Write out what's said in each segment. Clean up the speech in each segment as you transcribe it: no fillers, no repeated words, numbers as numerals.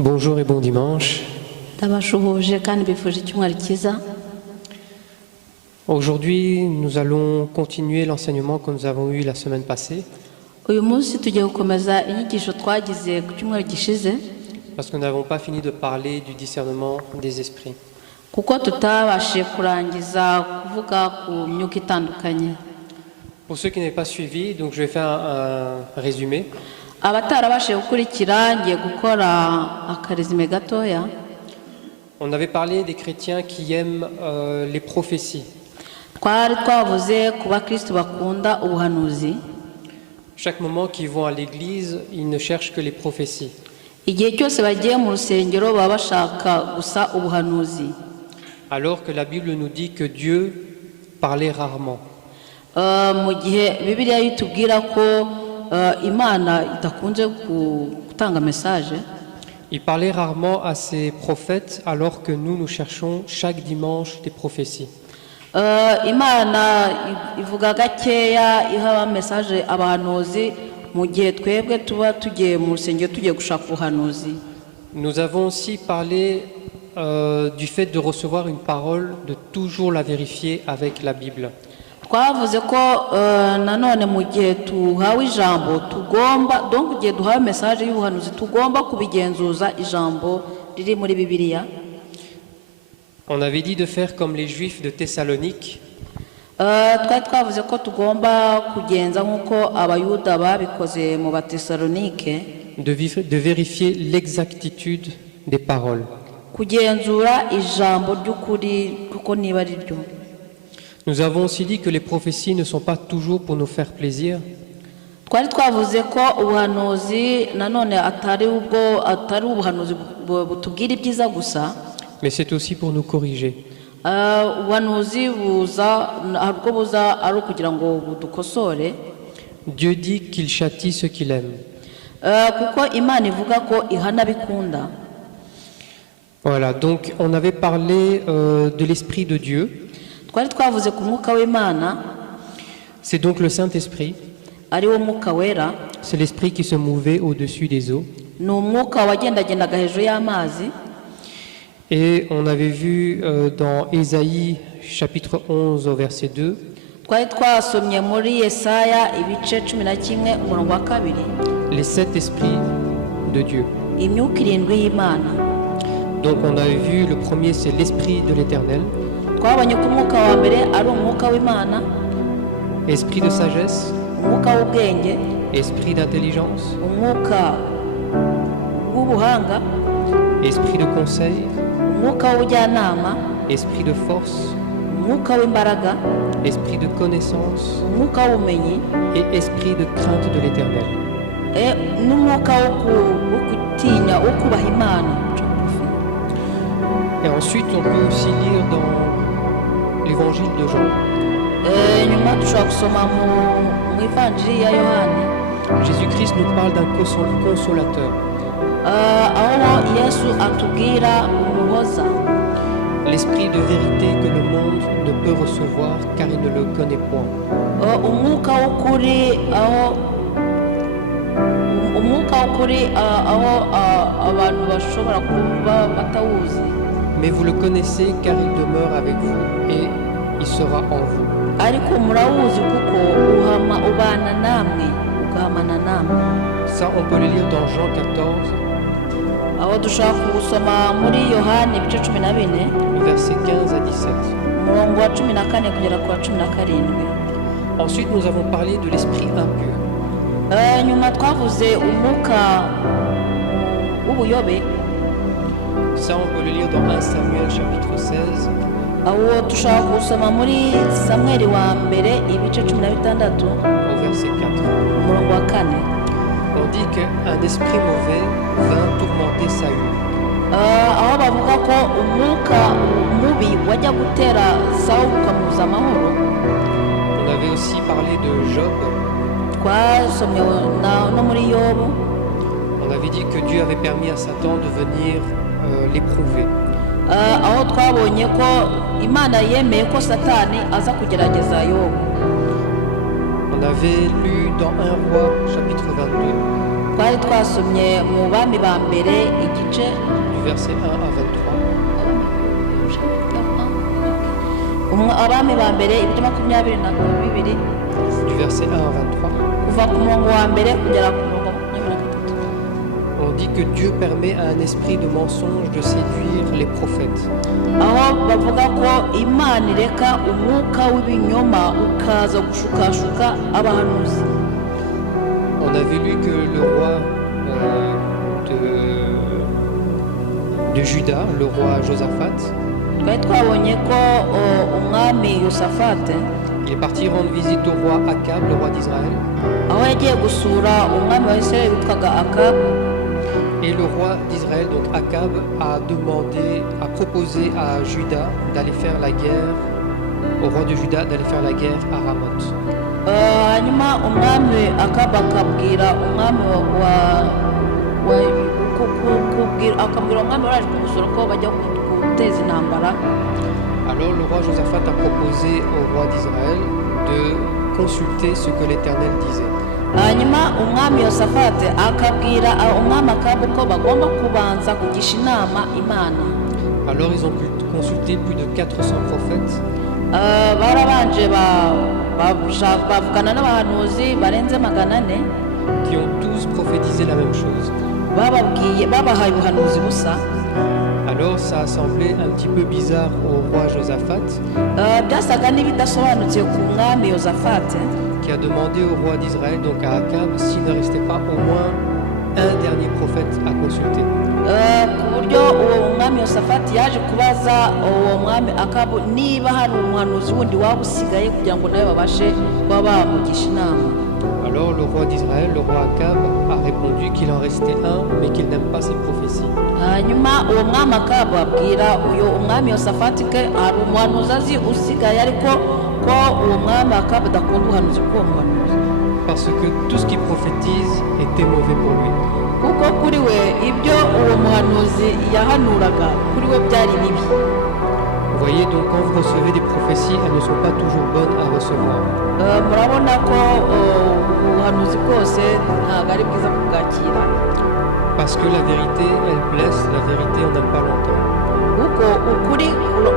Bonjour et bon dimanche. Aujourd'hui, nous allons continuer l'enseignement que nous avons eu la semaine passée. Parce que nous n'avons pas fini de parler du discernement des esprits. Pour ceux qui n'avaient pas suivi, donc je vais faire un résumé. On avait parlé des chrétiens qui aiment les prophéties. Chaque moment qu'ils vont à l'église, ils ne cherchent que les prophéties. Alors que la Bible nous dit que Dieu parlait rarement. Il parlait rarement à ses prophètes alors que nous cherchons chaque dimanche des prophéties. Nous avons aussi parlé du fait de recevoir une parole, de toujours la vérifier avec la Bible. On avait dit de faire comme les Juifs de Thessalonique. De vérifier l'exactitude des paroles. Nous avons aussi dit que les prophéties ne sont pas toujours pour nous faire plaisir. Mais c'est aussi pour nous corriger. Dieu dit qu'il châtie ceux qu'il aime. Voilà, donc on avait parlé de l'Esprit de Dieu. C'est donc le Saint-Esprit. C'est l'Esprit qui se mouvait au-dessus des eaux. Et on avait vu dans Ésaïe chapitre 11 au verset 2 les 7 esprits de Dieu. Donc on avait vu le premier, c'est l'Esprit de l'Éternel. Esprit de sagesse, esprit d'intelligence, esprit de conseil, esprit de force, esprit de connaissance et esprit de crainte de l'Éternel. Et ensuite on peut aussi lire dans l'évangile de Jean. Jésus-Christ nous parle d'un consolateur. L'esprit de vérité que le monde ne peut recevoir car il ne le connaît point. Mais vous le connaissez car il demeure avec vous et il sera en vous. Ça, on peut le lire dans Jean 14, versets 15 à 17. Ensuite, nous avons parlé de l'esprit impur. Ça, on peut le lire dans 1 Samuel chapitre 16. Au verset 4. On dit qu'un esprit mauvais vint tourmenter Saül. On avait aussi parlé de Job. On avait dit que Dieu avait permis à Satan de venir l'éprouver. On avait lu dans 1 Roi chapitre 22 twari twasomye mu bami ba mbere igice du verset 1 à 23. abami ba mbere ibice 22 Du verset 1 à 23. kuva ku murongo wa mbere kugera ku murongo wa 23. On dit que Dieu permet à un esprit de mensonge de séduire les prophètes. aho bavuga ko imana ireka umwuka w'ibinyoma ukaza gushukashuka abahanuzi. On avait lu que le roi de Juda, le roi Josaphat, twari twabonye ko umwami yosafate il est parti rendre visite au roi Akab, le roi d'Israël. aho yagiye gusura umwami wa Isirayeli witwaga Akabu. Et le roi d'Israël, donc Akab, a proposé à Juda d'aller faire la guerre, au roi de Juda d'aller faire la guerre à Ramoth. hanyuma umwami Akabu akabwira umwami akabwira umwami waraje kumusura ko bajya guteza intambara. Alors le roi Josaphat a proposé au roi d'Israël de consulter ce que l'Éternel disait. hanyuma umwami Yosafate akabwira umwami Akabu ko bagomba kubanza kugisha inama Imana. Alors ils ont pu consulter plus de 400 prophètes. barabanje bavugana n'abahanuzi barenze 400 qui ont tous prophétisé la même chose. babahaye ubuhanuzi busa. Alors ça a semblé un petit peu bizarre au roi Josaphat byasaga n'ibidasobanutse ku mwami Yosafate qui a demandé au roi d'Israël, donc à Akab, s'il ne restait pas au moins un dernier prophète à consulter. ku buryo uwo mwami Yosafati yaje kubaza uwo mwami Akabu niba hari umuhanuzi wundi waba usigaye kugira ngo nawe babashe kuba bamugisha inama. Alors le roi d'Israël, le roi Akab, a répondu qu'il en restait un, mais qu'il n'aime pas ses prophéties. hanyuma uwo mwami Akabu abwira uyu umwami Yosafati ke hari umuhanuzi azi usigaye ariko ko uwo mwami Akabu adakunda ubuhanuzi bw'uwo muhanuzi. Parce que tout ce qu'il prophétise était mauvais pour lui. kuko kuri we ibyo uwo muhanuzi yahanuraga kuri we byari bibi. Vous voyez, donc quand vous recevez des prophéties, elles ne sont pas toujours bonnes à recevoir. murabona ko ubuhanuzi bwose ntabwo ari bwiza kubwakira. Parce que la vérité, elle blesse, la vérité, on n'aime pas l'entendre. kuko ukuri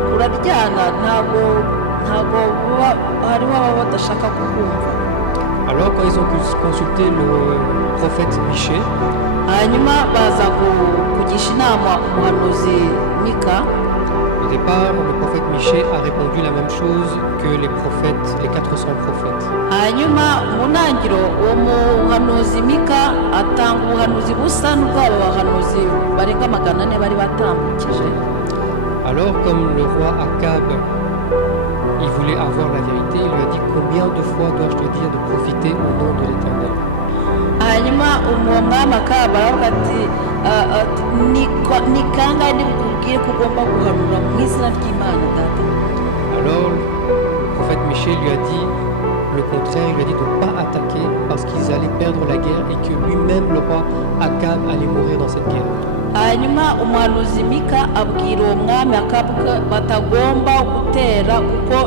kuraryana ntabwo hariho ababa badashaka kukumva. Alors quand ils ont consulté le prophète Michée, hanyuma baza kugisha inama umuhanuzi Mika. au départ, le prophète Michée a répondu la même chose que les prophètes, les 400 prophètes. hanyuma mu ntangiro uwo muhanuzi Mika atanga ubuhanuzi busa n'ubwabo bahanuzi barenga 400 bari batambukije. Alors comme le roi Akab, il voulait avoir la vérité, il lui a dit: combien de fois dois-je te dire de profiter au nom de l'Éternel? hanyuma umwami Akabu aravuga ati ni kangahe ndikubwiye ko ugomba guhanura mu izina ry'Imana data. Alors le prophète Michée lui a dit le contraire, il lui a dit de ne pas attaquer parce qu'ils allaient perdre la guerre et que lui-même, le roi Akab, allait mourir dans cette guerre. hanyuma umuhanuzi Mika abwira uwo mwami Akabu ko batagomba gutera kuko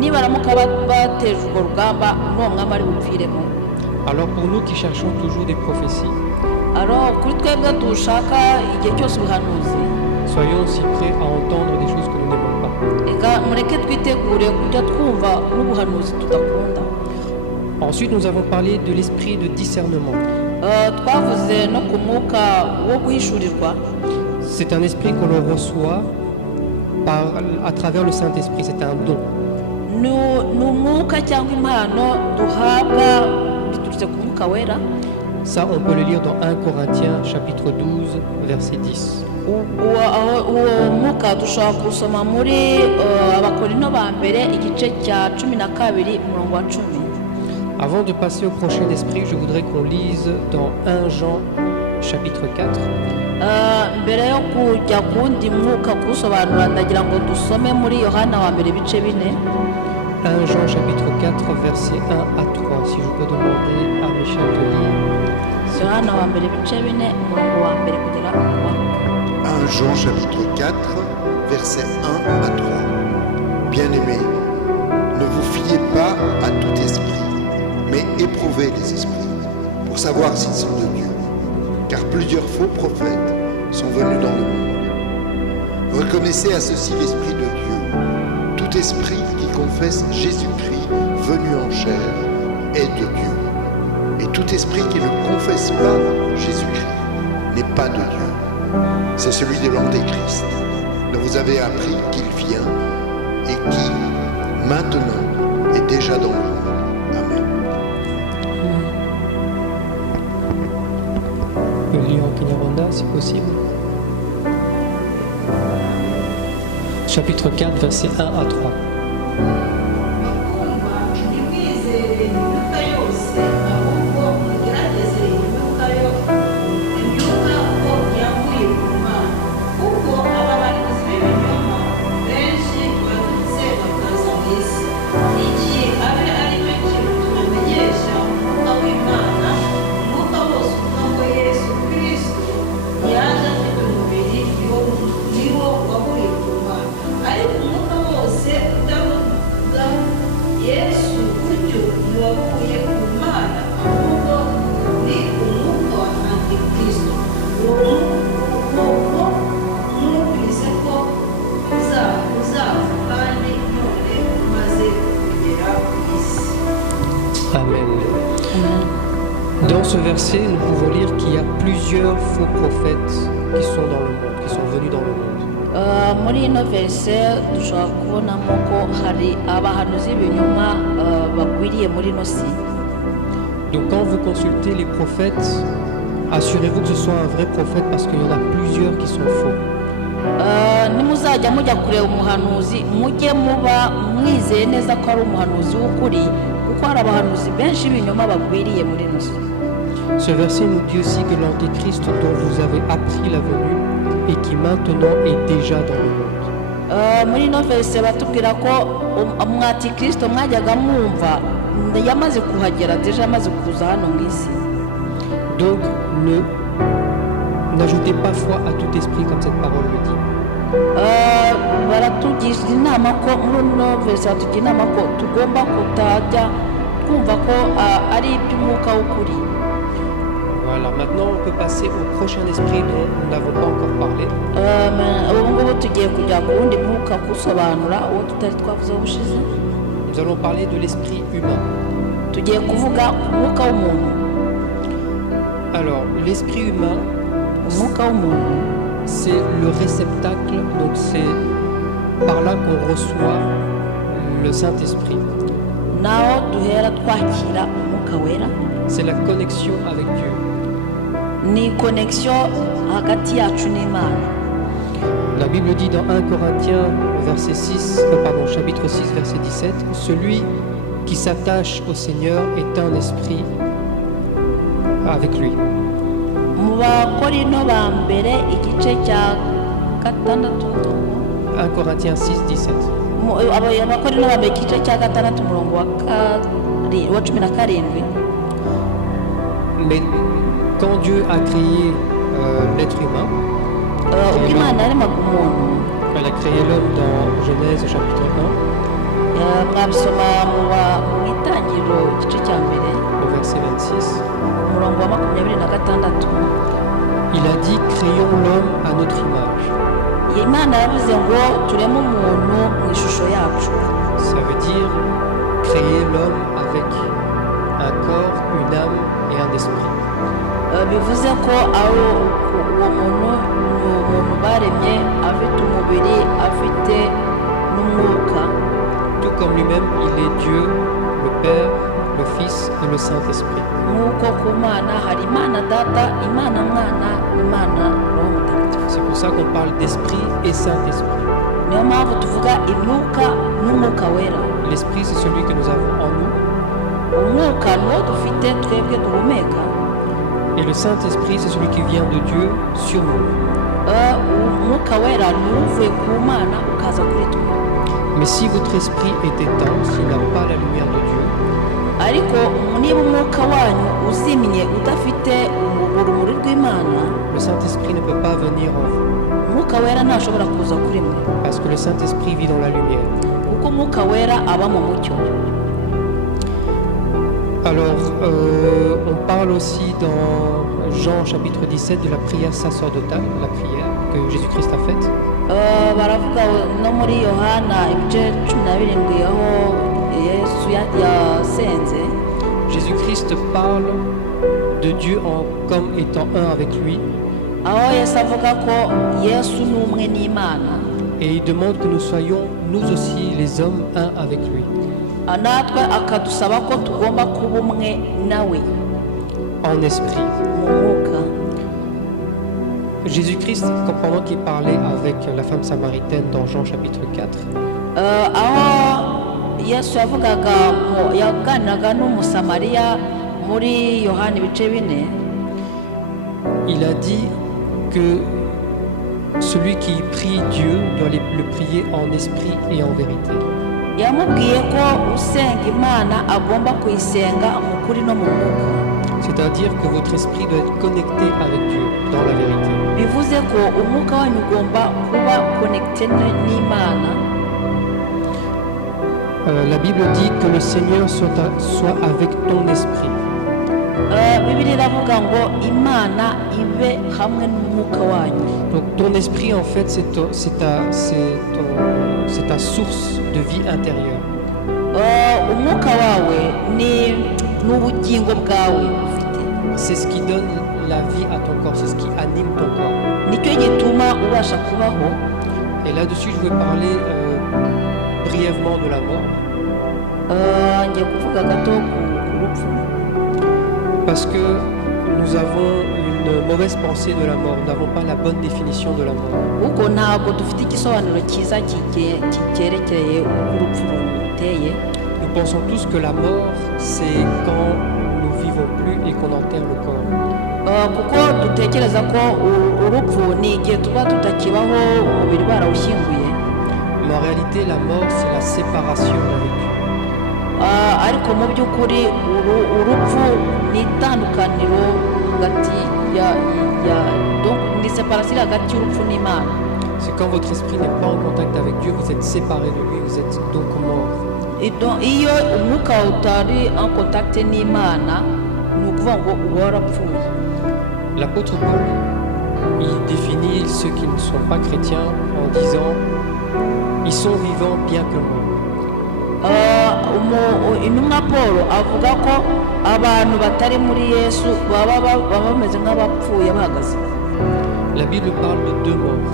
nibaramuka bateje urwo rugamba n'uwo mwami ari bupfiremo. Alors pour nous qui cherchons toujours des prophéties, kuri twebwe dushaka igihe cyose ubuhanuzi, soyons aussi prêts à entendre des choses que nous n'aimons pas. reka mureke twitegure kujya twumva n'ubuhanuzi tudakunda. Ensuite, nous avons parlé de l'esprit de discernement. twavuze no ku mwuka wo guhishurirwa. C'est un esprit que l'on reçoit à travers le Saint-Esprit, c'est un don. ni umwuka cyangwa impano duhabwa biturutse ku mwuka wera. Ça, on peut le lire dans 1 Corinthiens chapitre 12, verset 10. uwo mwuka dushobora gusoma muri abakorino ba mbere igice cya 12 umurongo wa 10. Avant de passer au prochain esprit, je voudrais qu'on lise dans 1 Jean chapitre 4. mbere yo kujya ku wundi mwuka kuwusobanura ndagira ngo dusome muri Yohana wa mbere ibice 4. 1 Jean chapitre 4 verset 1 à 3. Si je peux demander à Michel de lire. Yohana wa mbere ibice 4 umurongo wa mbere kugera ku wa 1 Jean chapitre 4 verset 1 à 3. Bien-aimés, ne vous fiez pas à tout esprit, mais éprouvez les esprits pour savoir s'ils sont de Dieu, car plusieurs faux prophètes sont venus dans le monde. Reconnaissez à ceci l'Esprit de Dieu. Tout esprit qui confesse Jésus-Christ venu en chair est de Dieu. Et tout esprit qui ne confesse pas Jésus-Christ n'est pas de Dieu. C'est celui de l'Antéchrist, dont vous avez appris qu'il vient et qui, maintenant, est déjà dans le monde. Amen. Le lire en Kinyarwanda, si possible. Chapitre 4, versets 1 à 3. Dans ce verset, nous pouvons lire qu'il y a plusieurs faux prophètes qui sont dans le monde, qui sont venus dans le monde. Muri ino verse dushobora kubonamo ko hari abahanuzi b'ibinyoma bagwiriye muri ino si. Donc quand vous consultez les prophètes, assurez-vous que ce soit un vrai prophète parce qu'il y en a plusieurs qui sont faux. Nimuzajya mujya kureba umuhanuzi mujye muba mwizeye neza ko ari umuhanuzi w'ukuri kuko hari abahanuzi benshi b'ibinyoma bagwiriye muri ino si. Ce verset nous dit aussi que l'Antéchrist dont vous avez appris la venue et qui maintenant est déjà dans le monde. Muri ino verse batubwira ko umwatikristo mwajyaga mwumva yamaze kuhagera deja yamaze kuza hano mu isi. Donc n'ajoutez pas foi à tout esprit comme cette parole le dit. Baratugisha inama ko muri ino verse batugira inama ko tugomba kutajya twumva ko ari iby'umwuka w'ukuri. Voilà, maintenant on peut passer au prochain esprit dont nous n'avons pas encore parlé. Nous allons parler de l'esprit humain. Alors, l'esprit humain, c'est le réceptacle, donc c'est par là qu'on reçoit le Saint-Esprit. C'est la connexion avec Dieu. Ni connexion hagati yacu n'Imana. La Bible dit dans 1 Corinthiens chapitre 6 verset 17, celui qui s'attache au Seigneur est un esprit avec lui. Mu Bakorino ba mbere igice cya gatandatu 1 Corinthiens 6 17. Abakorino ba mbere igice cya gatandatu umurongo wa 17. Mais quand Dieu a créé l'être humain, elle a créé l'homme dans Genèse chapitre 1, au verset 26. Il a dit créons l'homme à notre image. Ça veut dire créer l'homme avec un corps, une âme et un esprit. Bivuze ko aho uwo muntu baremye afite umubiri afite n'umwuka. Tout comme lui-même, il est Dieu, le Père, le Fils et le Saint-Esprit. Nk'uko ku Mana hari Imana Data, Imana Mwana, Imana Roho Mutagatifu. C'est pour ça qu'on parle d'esprit et Saint-Esprit. Niyo mpamvu tuvuga imyuka n'umwuka wera. L'esprit, c'est celui que nous avons en nous. Umwuka niwo dufite twebwe duhumeka. Et le Saint-Esprit, c'est celui qui vient de Dieu sur nous. Mais si votre esprit est éteint, s'il n'a pas la lumière de Dieu, le Saint-Esprit ne peut pas venir en vous. Parce que le Saint-Esprit vit dans la lumière. Alors, on parle aussi dans Jean chapitre 17 de la prière sacerdotale, la prière que Jésus-Christ a faite. baravuga no muri yohana ibice 17 aho yesu yasenze. Jésus-Christ parle de Dieu comme étant un avec lui. aho yesu avuga ko yesu ni umwe n'imana. Et il demande que nous soyons, nous aussi, les hommes, un avec lui. natwe akadusaba ko tugomba kuba umwe nawe En esprit. mu mwuka. Jésus-Christ, pendant qu'il parlait avec la femme samaritaine dans Jean chapitre 4, aho yesu yaganiraga n'umusamariya muri yohana ibice 4, il a dit que celui qui prie Dieu doit le prier en esprit et en vérité. yamubwiye ko usenga imana agomba kuyisenga mu kuri no mu mwuka. C'est-à-dire que votre esprit doit être connecté avec Dieu dans la vérité. bivuze ko umwuka wanyu ugomba kuba connecté n'imana. La Bible dit que le Seigneur soit avec ton esprit. Bibiliya iravuga ngo imana ibe hamwe n'umwuka wanyu. Donc ton esprit en fait c'est ta source de vie intérieure. umwuka wawe ni ubugingo bwawe ufite. C'est ce qui donne la vie à ton corps, c'est ce qui anime ton corps. nicyo gituma ubasha kubaho. Et là-dessus je vais parler brièvement de la mort. ngiye kuvuga gato ku rupfu. Parce que nous avons une mauvaise pensée de la mort, nous n'avons pas la bonne définition de la mort. kuko ntabwo dufite igisobanuro cyiza cyerekeye uko urupfu ruteye. Nous pensons tous que la mort, c'est quand nous vivons plus et qu'on enterre le corps. kuko dutekereza ko urupfu ni igihe tuba tutakibaho umubiri barawushyinguye. Mais en réalité, la mort, c'est la séparation avec Dieu. ariko mu by'ukuri urupfu ni itandukaniro hagati ni separasiyo hagati y'urupfu n'imana. C'est quand votre esprit n'est pas en contact avec Dieu, vous êtes séparé de lui, vous êtes donc mort. iyo umwuka wawe utari en contact n'imana ni ukuvuga ngo uba warapfuye. L'apôtre Paul, il définit ceux qui ne sont pas chrétiens en disant « Ils sont vivants bien que morts ». intumwa paul avuga ko abantu batari muri yesu baba bameze nk'abapfuye bahagaze. La Bible parle de deux morts.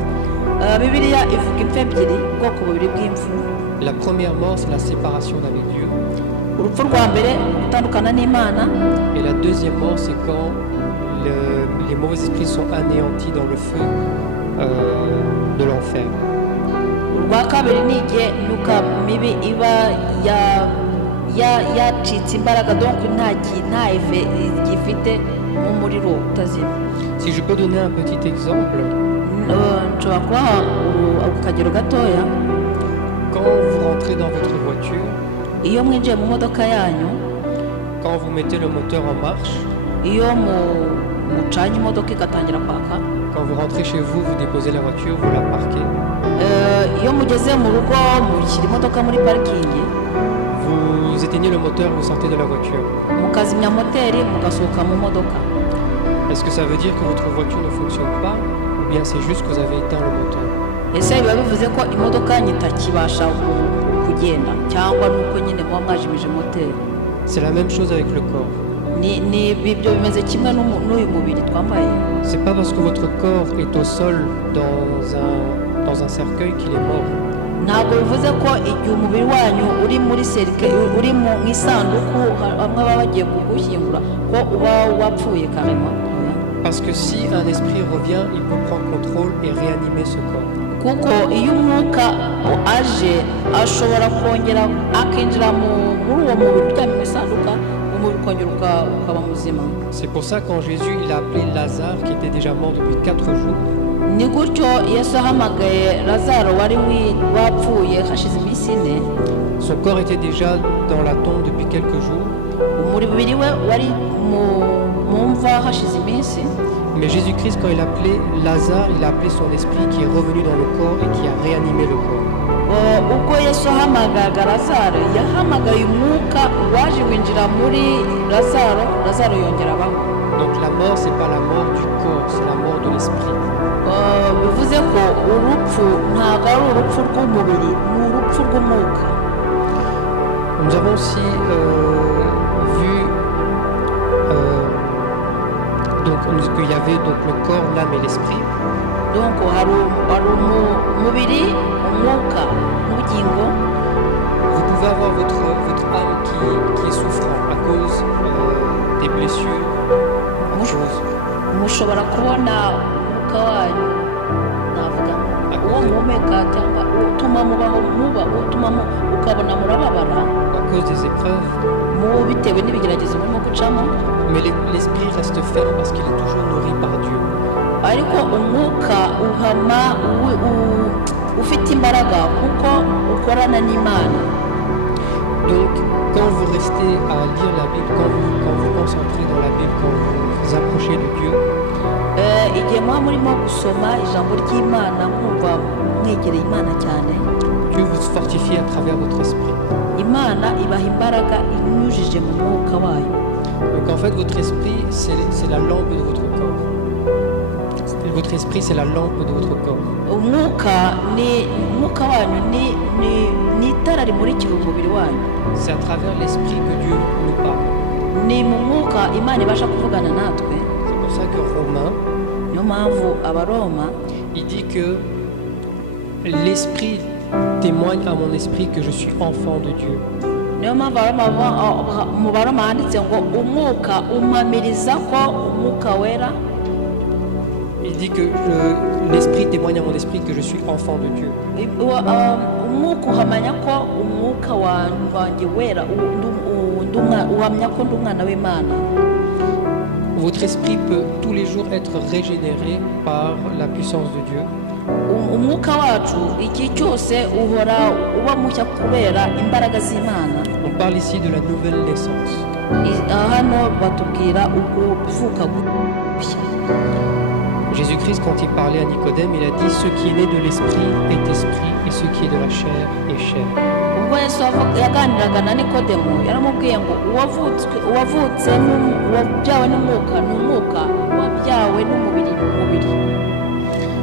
bibiliya ivuga impfu ebyiri, ubwoko bubiri bw'impfu. La première mort, c'est la séparation d'avec Dieu. urupfu rwa mbere gutandukana n'imana. Et la deuxième mort, c'est quand les mauvais esprits sont anéantis dans le feu de l'enfer. urwa kabiri ni igihe imyuka mibi iba yacitse imbaraga, donc nta efe gifite nk'umuriro utazima. Si je peux donner un petit exemple, nshobora kubaha akagero gatoya. quand vous rentrez dans votre voiture, iyo mwinjiye mu modoka yanyu, quand vous mettez le moteur en marche, iyo mucanye imodoka igatangira kwaka, quand vous rentrez chez vous, vous déposez la voiture, vous la parquez, iyo mugeze mu rugo mushyira imodoka muri parikingi, vous éteignez le moteur, vous sortez de la voiture. mukazimya moteri mugasohoka mu modoka. Est-ce que ça veut dire que votre voiture ne fonctionne pas ou bien c'est juste que vous avez éteint le moteur? ese biba bivuze ko imodoka yanyu itakibasha kugenda cyangwa nuko nyine muba mwajimije moteri? C'est la même chose avec le corps. ibyo bimeze kimwe n'uyu mubiri twambaye. C'est pas parce que votre corps est au sol dans un cercueil qu'il est mort. ntabwo bivuze ko igihe umubiri wanyu uri muri uri mu isanduku bamwe baba bagiye kugushyingura ko uba wapfuye karema. Parce que si un esprit revient, il peut prendre contrôle et réanimer ce corps. kuko iyo umwuka aje ashobora kongera akinjira muri uwo mubiri uryamye mu isanduka, umubiri ukongera ukaba muzima. C'est pour ça quand Jésus il a appelé Lazare qui était déjà mort depuis 4 jours. ni gutyo yesu ahamagaye lazaro wari wapfuye hashize iminsi 4. Son corps était déjà dans la tombe depuis quelques jours. umubiri we wari mu mva hashize iminsi. Mais Jésus-Christ, quand il appelait Lazare, il a appelé son esprit qui est revenu dans le corps et qui a réanimé le corps. ubwo yesu ahamagaga lazaro yahamagaye umwuka waje winjira muri lazaro yongera abaho. Donc la mort, c'est pas la mort du corps, c'est la mort de l'esprit. bivuze ko urupfu ntabwo ari urupfu rw'umubiri, ni urupfu rw'umwuka. Nous avons aussi vu qu'il y avait donc le corps, l'âme et l'esprit. Donc hari umubiri, umwuka n'ubugingo. Vous pouvez avoir votre âme qui est souffrant à cause des blessures, mushobora kubona umwuka wanyu navuga uwo muhumeka cyangwa utuma mubaho utuma ukabona murababara à cause des épreuves. bitewe n'ibigeragezo murimo gucamo. Mais l'esprit reste ferme parce qu'il est toujours nourri par Dieu. ariko umwuka uhama ufite imbaraga kuko ukorana n'Imana. Donc quand vous restez à lire la Bible, quand vous concentrez dans la Bible, quand vous approchez de Dieu, igihe muba murimo gusoma ijambo ry'Imana mwumva mwegereye Imana cyane, Dieu vous fortifie à travers votre esprit. Imana ibaha imbaraga inyujije mu mwuka wayo. Donc en fait votre esprit c'est la lampe de votre corps. Votre esprit c'est la lampe de votre corps. umwuka wanyu ni itara rimurikira umubiri wanyu. C'est à travers l'esprit que Dieu nous parle. Ni mu mwuka Imana ibasha kuvugana natwe. C'est pour ça que Romains, niyo mpamvu Abaroma il dit que l'esprit témoigne à mon esprit que je suis enfant de Dieu. niyo mpamvu mu Baroma handitse ngo umwuka umamiriza ko umwuka wera. Il dit que l'esprit témoigne à mon esprit que je suis enfant de Dieu. umwuka uhamanya ko umwuka wanjye wera uhamya ko ndi umwana w'Imana. Votre esprit peut tous les jours être régénéré par la puissance de Dieu. umwuka wacu igihe cyose uhora uba mushya kubera imbaraga z'Imana. On parle ici de la nouvelle naissance. hano batubwira ukuvuka gushya. Jésus-Christ, quand il parlait à Nicodème, il a dit « Ce qui est né de l'esprit est esprit, et ce qui est de la chair est chair. » ubwo Yesu yaganiraga na Nikodemo yaramubwiye ngo uwavutse wabyawe n'umwuka ni umwuka, wabyawe n'umubiri ni umubiri.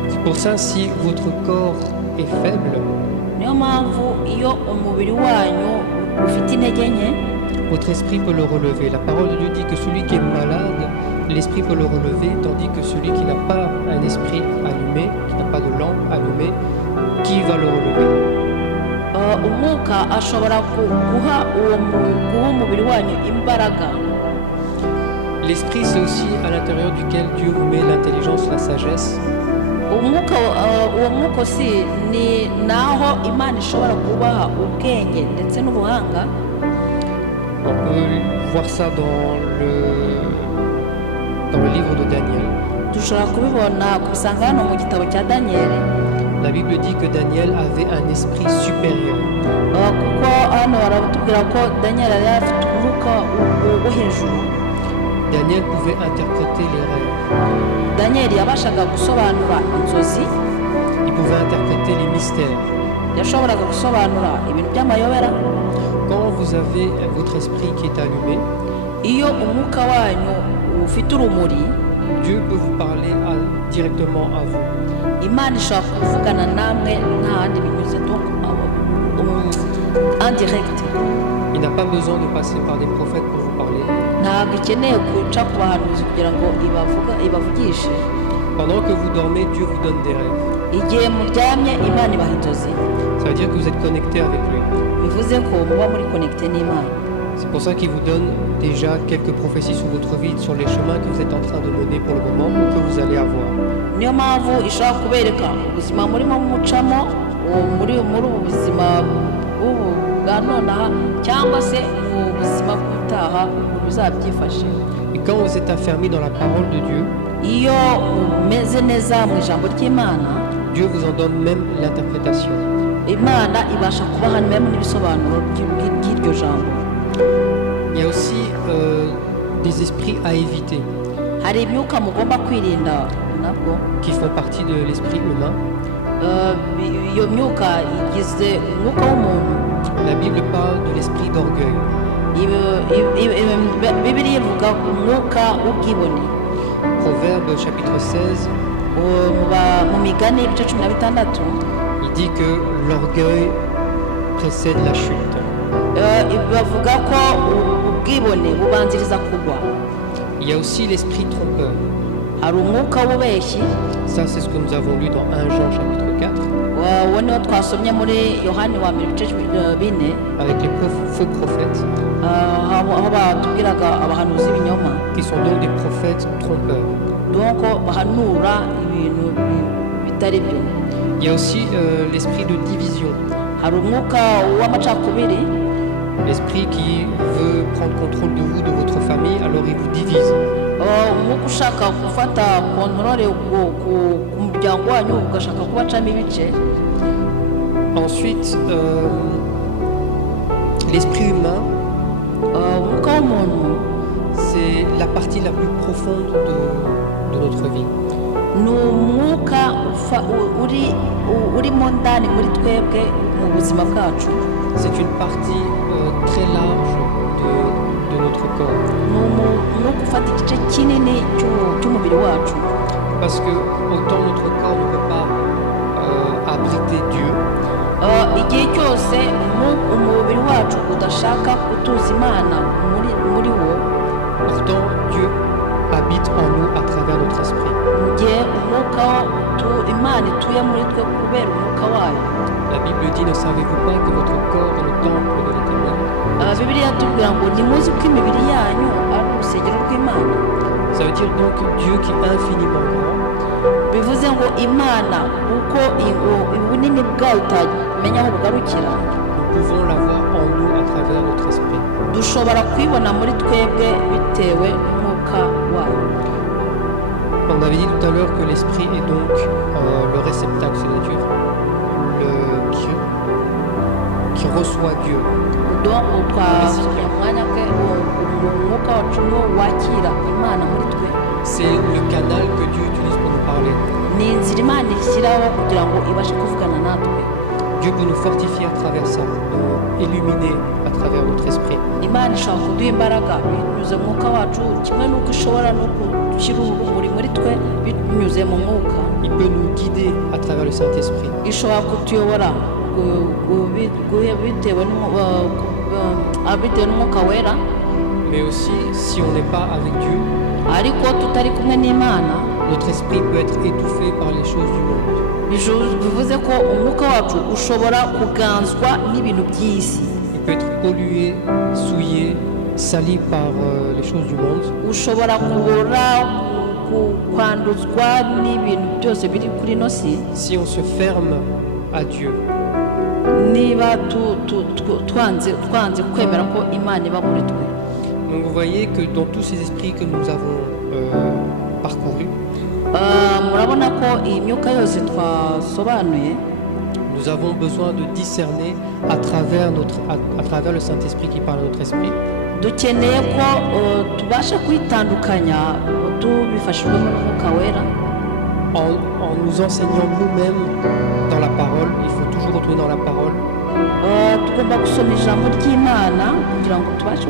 C'est pour ça, si votre corps est faible, niyo mpamvu iyo umubiri wanyu ufite intege nke, votre esprit peut le relever. La parole de Dieu dit que celui qui est malade, l'esprit peut le relever, tandis que celui qui n'a pas un esprit allumé, qui n'a pas de lampe allumée, qui va le relever? umwuka ashobora guha umubiri wanyu imbaraga. L'esprit, c'est aussi à l'intérieur duquel Dieu vous met l'intelligence, la sagesse. uwo mwuka si ni naho Imana ishobora kubaha ubwenge ndetse n'ubuhanga. On peut voir ça dans le livre de Daniel. dushobora kubisanga hano mu gitabo cya Daniyeli. La Bible dit que Daniel avait un esprit supérieur. kuko hano baratubwira ko Daniyeli yari afite umwuka wo hejuru. Daniel pouvait interpréter les rêves. Daniyeli yabashaga gusobanura inzozi. Il pouvait interpréter les mystères. yashoboraga gusobanura ibintu by'amayobera. Quand vous avez votre esprit qui est allumé, iyo umwuka wanyu ufite urumuri, Dieu peut vous parler directement à vous. Imana ishobora kuvugana namwe nta handi binyuze, donc en direct. Il n'a pas besoin de passer par des prophètes pour vous parler. ntabwo ikeneye guca ku bahanuzi kugira ngo ibavugishe. Pendant que vous dormez, Dieu vous donne des rêves. igihe muryamye Imana ibaha inzozi. Ça veut dire que vous êtes connecté avec lui. bivuze ko muba muri connecté n'Imana. C'est pour ça qu'il vous donne déjà quelques prophéties sur votre vie, sur les chemins que vous êtes en train de mener pour le moment ou que vous allez avoir. niyo mpamvu ishobora kubereka ubuzima murimo mucamo muri ubu buzima bwa nonaha cyangwa se mu buzima bw'utaha ukuntu bizabyifashe. Et quand vous êtes affermi dans la parole de Dieu, iyo umeze neza mu ijambo ry'Imana, Dieu vous en donne même l'interprétation. Imana ibasha kubaha même n'ibisobanuro by'iryo jambo. Il y a aussi des esprits à éviter. hari imyuka mugomba kwirinda nabwo qui font partie de l'esprit humain. iyo myuka igize umwuka w'umuntu. La Bible parle de l'esprit d'orgueil. Bibiliya ivuga ku mwuka w'ubwibone. Proverbe chapitre 16, Mu migani ibice 16 il dit que l'orgueil précède la chute. bavuga ko ubwibone bubanziriza kugwa. Il y a aussi l'esprit trompeur. Hari umwuka w'ububeshyi. Ça, c'est ce que nous avons lu dans 1 Jean chapitre 4, uwo niwo twasomye muri Yohani wa mbere ibice 4 avec les faux prophètes, aho batubwiraga abahanuzi b'ibinyoma, qui sont donc des prophètes trompeurs. donc bahanura ibintu bitari byo. Il y a aussi l'esprit de division, Hari umwuka w'amacakubiri, l'esprit qui veut prendre contrôle de vous, de votre famille, alors il vous divise. umwuka ushaka gufata kontorore ku muryango wanyu ugashaka kubacamo ibice. Ensuite, l'esprit humain, umwuka w'umuntu c'est la partie la plus profonde de notre vie. ni umwuka urimo ndani muri twebwe mu buzima bwacu. C'est une partie très large de notre corps. ni umwuka ufata igice kinini cy'umubiri wacu. Parce que autant notre corps ne peut pas abriter Dieu, igihe cyose umubiri wacu udashaka gutuza Imana muri wo, pourtant Dieu habite en nous à travers notre esprit. mu gihe umwuka Imana ituye muri twe kubera umwuka wayo. La Bible dit, ne savez-vous pas que votre corps est le temple de l'Éternel? Bibiliya tubwira ngo ntimuzi ko imibiri yanyu ari urusengero rw'Imana. Ça veut dire donc Dieu qui est infiniment grand, bivuze ngo Imana uko ubunini bwayo utamenya aho bugarukira, nous pouvons l'avoir en nous à travers notre esprit. dushobora kuyibona muri twebwe bitewe n'umwuka wayo. On avait dit tout à l'heure que l'esprit est donc le réceptacle, c'est-à-dire qui reçoit Dieu. donc twasomye umwanya ko umwuka wacu niwo wakira Imana muri twe. C'est le canal que Dieu utilise pour nous parler. ni inzira Imana ishyiraho kugira ngo ibashe kuvugana natwe. Dieu peut nous fortifier à travers ça, nous illuminer à travers notre esprit. Imana ishobora kuduha imbaraga binyuze mu mwuka wacu, kimwe n'uko ishobora no gushyira urumuri muri twe binyuze mu mwuka. Il peut nous guider à travers le Saint-Esprit. ishobora kutuyobora bitewe n'umwuka wera. Mais aussi, si on n'est pas avec Dieu, ariko tutari kumwe n'Imana, notre esprit peut être étouffé par les choses du monde. bivuze ko umwuka wacu ushobora kuganzwa n'ibintu by'isi. Il peut être pollué, souillé, sali par les choses du monde. ushobora kubora kwanduzwa n'ibintu byose biri kuri ino si. Si on se ferme à Dieu, niba twanze kwemera ko Imana iba muri twe. donc vous voyez que dans tous ces esprits que nous avons parcourus, murabona ko iyi myuka yose twasobanuye, nous avons besoin de discerner à travers le Saint-Esprit qui parle à notre esprit, dukeneye ko tubasha kwitandukanya tubifashijwemo n'umwuka wera. en nous enseignant nous-mêmes dans la parole. Il faut toujours retourner dans la parole. tugomba gusoma ijambo ry'Imana kugira ngo tubashe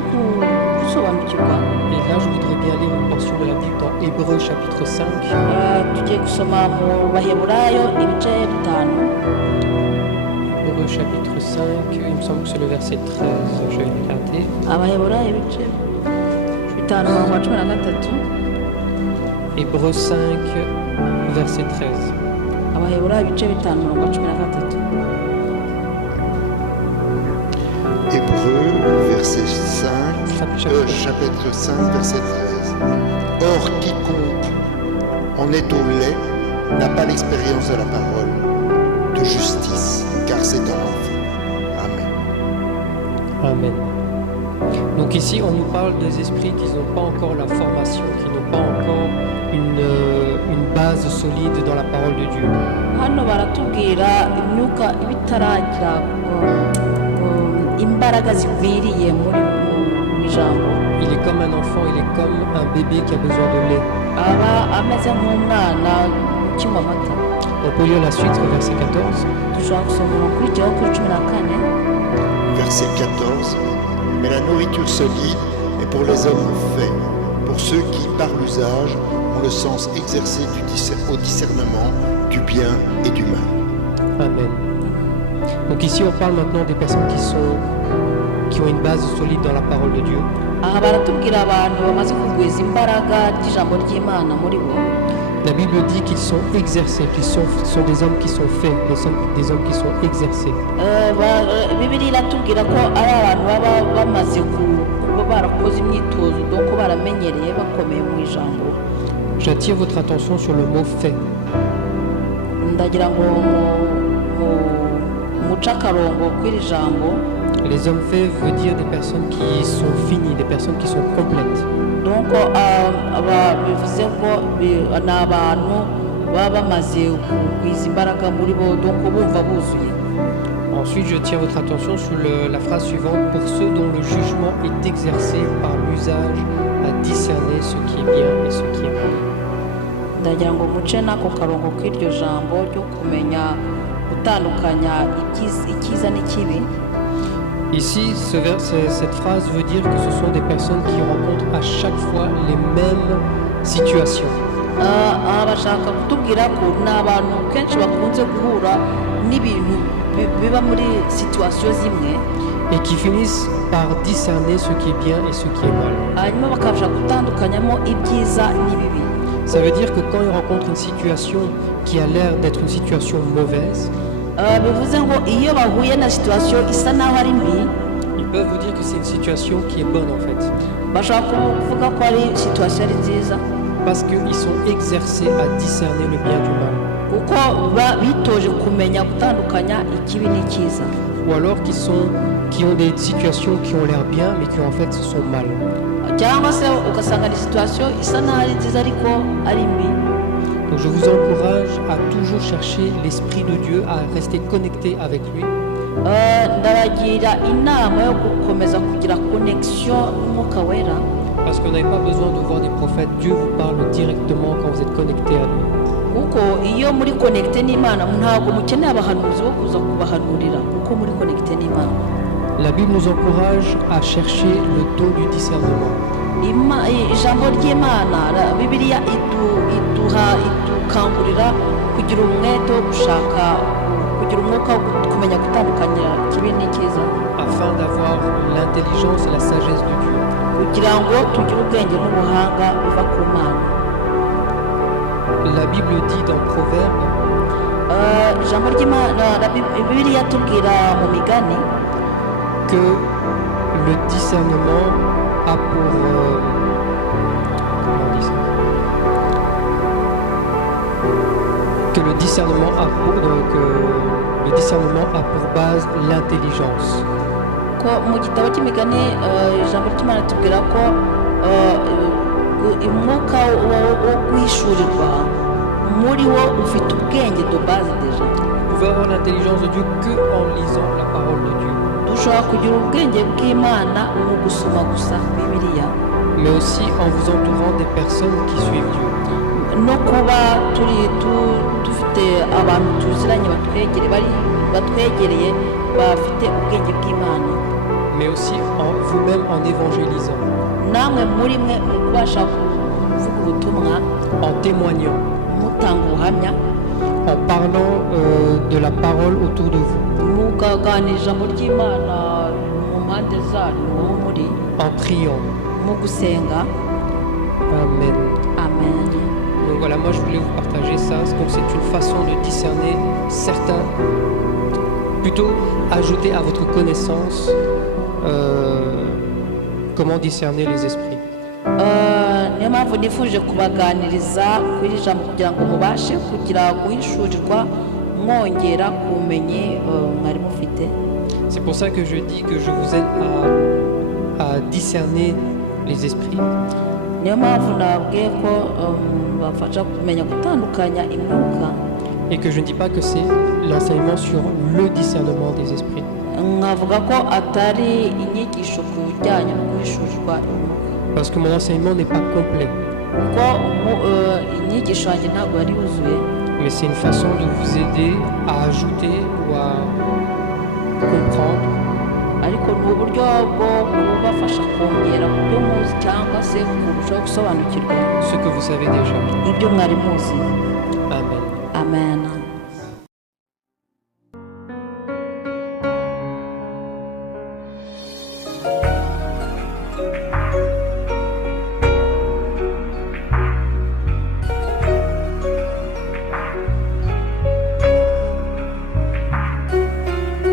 gusobanukirwa. Et là, je voudrais bien lire une portion de la Bible dans Hébreux chapitre 5. tugiye gusoma mu Baheburayo ibice 5. Hébreux chapitre 5, il me semble que c'est le verset 13, je vais regarder. Abaheburayo ibice 5 umurongo wa 13. Hébreux 5, verset 13. Abaheburayo ibice 5 umurongo wa 13. Hébreux, chapitre 5, verset 13. Or, quiconque en est au lait n'a pas l'expérience de la parole de justice, car c'est un enfant. Amen. Amen. Donc ici, on nous parle des esprits qui n'ont pas encore la formation, qui n'ont pas encore une base solide dans la parole de Dieu. Hano baratubwira imyuka ibitaragira imbaraga zikwiriye mu ijambo. Il est comme un enfant, il est comme un bébé qui a besoin de lait. aba ameze nk'umwana ukinywa amata. On peut lire la suite au verset 14. dushobora gusoma umurongo ukurikiyeho kuri 14. Verset 14. Mais la nourriture solide est pour les hommes faits, pour ceux qui, par l'usage, ont le sens exercé au discernement du bien et du mal. Amen. Donc ici, on parle maintenant des personnes qui ont une base solide dans la parole de Dieu. aha baratubwira abantu bamaze kugwiza imbaraga ry'ijambo ry'Imana muri bo. La Bible dit qu'ils sont exercés, qu'ils sont des hommes qui sont faits, des hommes qui sont exercés. Bibiliya iratubwira ko ari abantu baba bamaze kuba barakoze imyitozo donc baramenyereye bakomeye mu ijambo. J'attire votre attention sur le mot fait. Ndagira ngo muce akarongo kw'iri jambo. Les hommes faits veut dire des personnes qui sont finies, des personnes qui sont complètes. Donc bivuze ko ni abantu baba bamaze kugwiza imbaraga muri bo donc bumva buzuye. Ensuite, je tiens votre attention sur la phrase suivante. Pour ceux dont le jugement est exercé par l'usage à discerner ce qui est bien et ce qui est mal. Ndagira ngo muce n'ako karongo k'iryo jambo ryo kumenya gutandukanya icyiza n'ikibi. Ici, cette phrase veut dire que ce sont des personnes qui rencontrent à chaque fois les mêmes situations. Bashaka kutubwira ko ni abantu kenshi bakunze guhura n'ibintu biba muri situation zimwe et qui finissent par discerner ce qui est bien et ce qui est mal. hanyuma bakabasha gutandukanyamo ibyiza n'ibibi. Ça veut dire que quand ils rencontrent une situation qui a l'air d'être une situation mauvaise, bivuze ngo iyo bahuye na situation isa naho ari mbi, ils peuvent vous dire que c'est une situation qui est bonne en fait. bashaka kuvuga ko ari situation ari nziza parce qu'ils sont exercés à discerner le bien du mal. kuko bitoje kumenya gutandukanya ikibi n'icyiza. Ou alors qui ont des situations qui ont l'air bien mais qui en fait sont mal. cyangwa se ugasanga ni situation isa naho ari nziza ariko ari mbi. Donc je vous encourage à toujours chercher l'Esprit de Dieu, à rester connecté avec lui. Ndabagira inama yo gukomeza kugira connexion n'Umwuka Wera. Parce qu'on n'avez pas besoin de voir des prophètes. Dieu vous parle directement quand vous êtes connecté à lui. Kuko iyo muri connecté n'Imana ntabwo mukeneye abahanuzi bo kuza kubahanurira kuko muri connecté n'Imana. La Bible nous encourage à chercher le don du discernement. Ijambo ry'Imana, Bibiliya idukangurira kugira umwete wo gushaka kugira umwuka wo kumenya gutandukanya ikibi n'icyiza. Afin d'avoir l'intelligence et la sagesse de Dieu. Kugira ngo tugire ubwenge n'ubuhanga biva ku Mana. La Bible dit dans Proverbes, ijambo ry'Imana, Bibiliya itubwira mu migani que le discernement a pour comment on dit ça? Que le discernement a pour base l'intelligence. ko mu gitabo cy'imigani ijambo ry'Imana tubwira ko umwuka wo guhishurirwa muri wo ufite ubwenge de base déjà. Vous pouvez avoir l'intelligence de Dieu que en lisant la parole de Dieu. Dushobora kugira ubwenge bw'Imana mu gusoma gusa Bibiliya, mais aussi en vous entourant des personnes qui suivent Dieu. no kuba dufite abantu tuziranye batwegereye bafite ubwenge bw'Imana, mais aussi en vous-même en évangélisant, namwe muri mwe mu kubasha kuvuga ubutumwa, en témoignant, mutanga ubuhamya, en parlant de la parole autour de vous, mukaganira ijambo ry'Imana mu mpande zanyu aho muri, en priant. mu gusenga. Amen. Amen. Donc voilà, moi je voulais vous partager ça. Donc c'est une façon de discerner certains, plutôt ajouter à votre connaissance comment discerner les esprits. Niyo mpamvu nifuje kubaganiriza kuri iri jambo kugira ngo mubashe kugira guhishurirwa mwongera ku bumenyi mwari mufite. C'est pour ça que je dis que je vous aide à discerner les esprits. Niyo mpamvu nababwiye ko bafasha kumenya gutandukanya imyuka. Et que je ne dis pas que c'est l'enseignement sur le discernement des esprits. Nkavuga ko atari inyigisho ku bijyanye no guhishurirwa imyuka. Parce que mon enseignement n'est pas complet. Kuko inyigisho yanjye ntabwo yari yuzuye. mais c'est une façon de vous aider à ajouter ou à comprendre ariko ni uburyo bwo kubafasha kongera ku byo muzi cyangwa se kurushaho gusobanukirwa ce que vous savez déjà. ibyo mwari muzi. Amen. Amen.